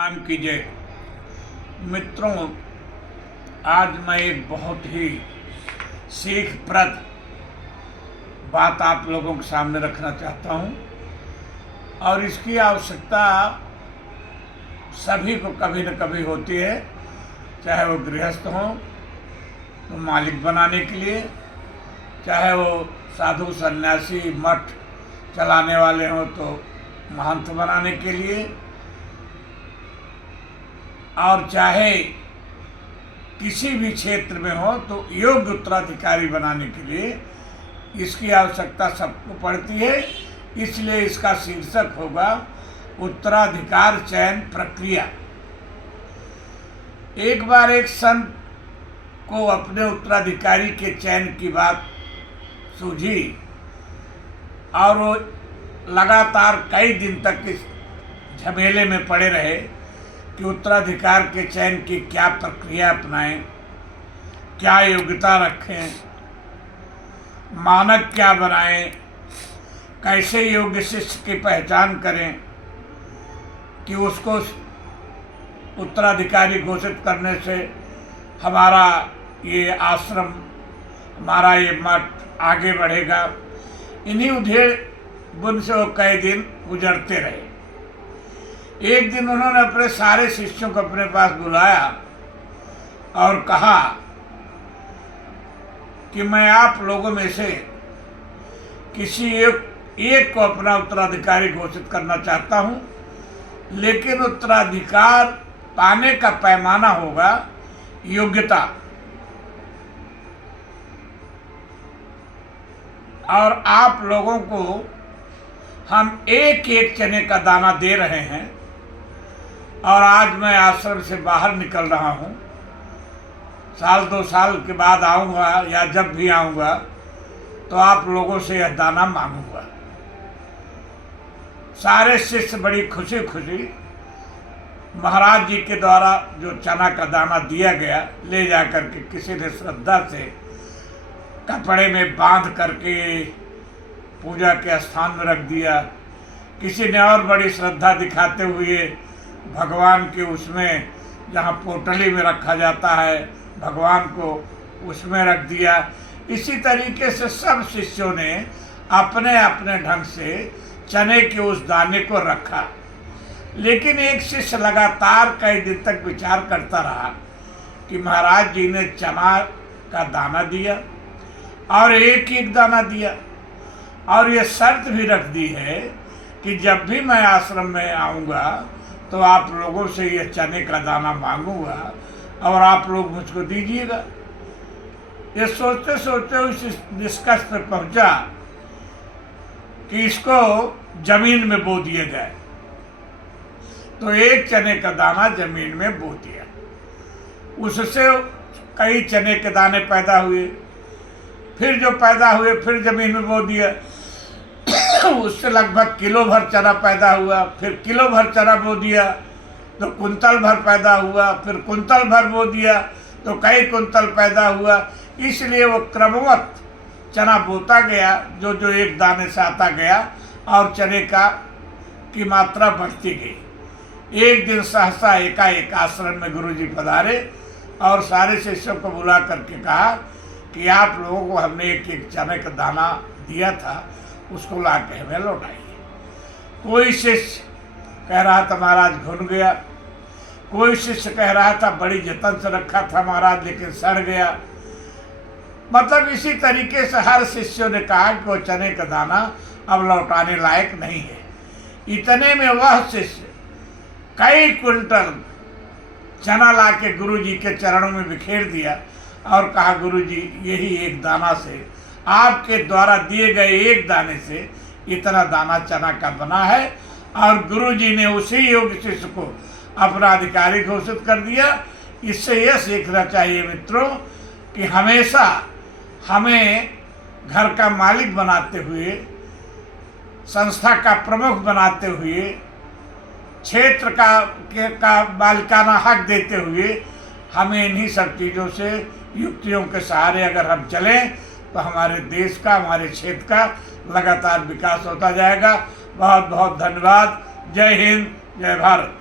नाम कीजिए। मित्रों, आज मैं एक बहुत ही सीखप्रद बात आप लोगों के सामने रखना चाहता हूं और इसकी आवश्यकता सभी को कभी न कभी होती है, चाहे वो गृहस्थ हो तो मालिक बनाने के लिए, चाहे वो साधु सन्यासी मठ चलाने वाले हों तो महंत बनाने के लिए, और चाहे किसी भी क्षेत्र में हो तो योग्य उत्तराधिकारी बनाने के लिए इसकी आवश्यकता सबको पड़ती है। इसलिए इसका शीर्षक होगा उत्तराधिकार चयन प्रक्रिया। एक बार एक संत को अपने उत्तराधिकारी के चयन की बात सूझी और वो लगातार कई दिन तक इस झमेले में पड़े रहे कि उत्तराधिकार के चयन की क्या प्रक्रिया अपनाएं, क्या योग्यता रखें, मानक क्या बनाएं, कैसे योग्य शिष्य की पहचान करें कि उसको उत्तराधिकारी घोषित करने से हमारा ये आश्रम, हमारा ये मठ आगे बढ़ेगा। इन्हीं उधेड़ बुन से वो कई दिन गुजरते रहे। एक दिन उन्होंने अपने सारे शिष्यों को अपने पास बुलाया और कहा कि मैं आप लोगों में से किसी एक को अपना उत्तराधिकारी घोषित करना चाहता हूं, लेकिन उत्तराधिकार पाने का पैमाना होगा योग्यता। और आप लोगों को हम एक एक चने का दाना दे रहे हैं और आज मैं आश्रम से बाहर निकल रहा हूँ। साल 2 साल के बाद आऊँगा या जब भी आऊँगा तो आप लोगों से यह दाना मांगूंगा। सारे शिष्य बड़ी खुशी खुशी महाराज जी के द्वारा जो चना का दाना दिया गया ले जा करके किसी ने श्रद्धा से कपड़े में बांध करके पूजा के स्थान में रख दिया, किसी ने और बड़ी श्रद्धा दिखाते हुए भगवान के उसमें जहाँ पोटली में रखा जाता है भगवान को उसमें रख दिया। इसी तरीके से सब शिष्यों ने अपने अपने ढंग से चने के उस दाने को रखा। लेकिन एक शिष्य लगातार कई दिन तक विचार करता रहा कि महाराज जी ने चना का दाना दिया और एक एक दाना दिया और ये शर्त भी रख दी है कि जब भी मैं आश्रम में आऊँगा तो आप लोगों से ये चने का दाना मांगूंगा और आप लोग मुझको दीजिएगा। ये सोचते सोचते उस निष्कर्ष पर पहुंचा कि इसको जमीन में बो दिया जाए। तो एक चने का दाना जमीन में बो दिया, उससे कई चने के दाने पैदा हुए, फिर जो पैदा हुए फिर जमीन में बो दिया, उससे लगभग किलो भर चना पैदा हुआ, फिर किलो भर चना बो दिया तो कुंतल भर पैदा हुआ, फिर कुंतल भर बो दिया तो कई कुंतल पैदा हुआ। इसलिए वो क्रमवत चना बोता गया, जो जो एक दाने से आता गया और चने की मात्रा बढ़ती गई। एक दिन सहसा एकाएक आश्रम में गुरुजी पधारे और सारे शिष्यों को बुला करके कहा कि आप लोगों को हमने एक एक चने का दाना दिया था, उसको ला के हमें लौटाइए। कोई शिष्य कह रहा था महाराज घुन गया, कोई शिष्य कह रहा था बड़ी जतन से रखा था महाराज लेकिन सड़ गया। मतलब इसी तरीके से हर शिष्यों ने कहा कि वो चने का दाना अब लौटाने लायक नहीं है। इतने में वह शिष्य कई कुंटल चना ला के गुरु जी के चरणों में बिखेर दिया और कहा गुरुजी यही एक दाना से, आपके द्वारा दिए गए एक दाने से इतना दाना चना का बना है। और गुरुजी ने उसी योग्य शिष्य को अपना अधिकारी घोषित कर दिया। इससे यह सीखना चाहिए मित्रों कि हमेशा हमें घर का मालिक बनाते हुए, संस्था का प्रमुख बनाते हुए, क्षेत्र का मालिकाना हक देते हुए हमें इन्हीं सब चीज़ों से युक्तियों के सहारे अगर हम चलें तो हमारे देश का, हमारे क्षेत्र का लगातार विकास होता जाएगा। बहुत बहुत धन्यवाद। जय हिंद, जय भारत।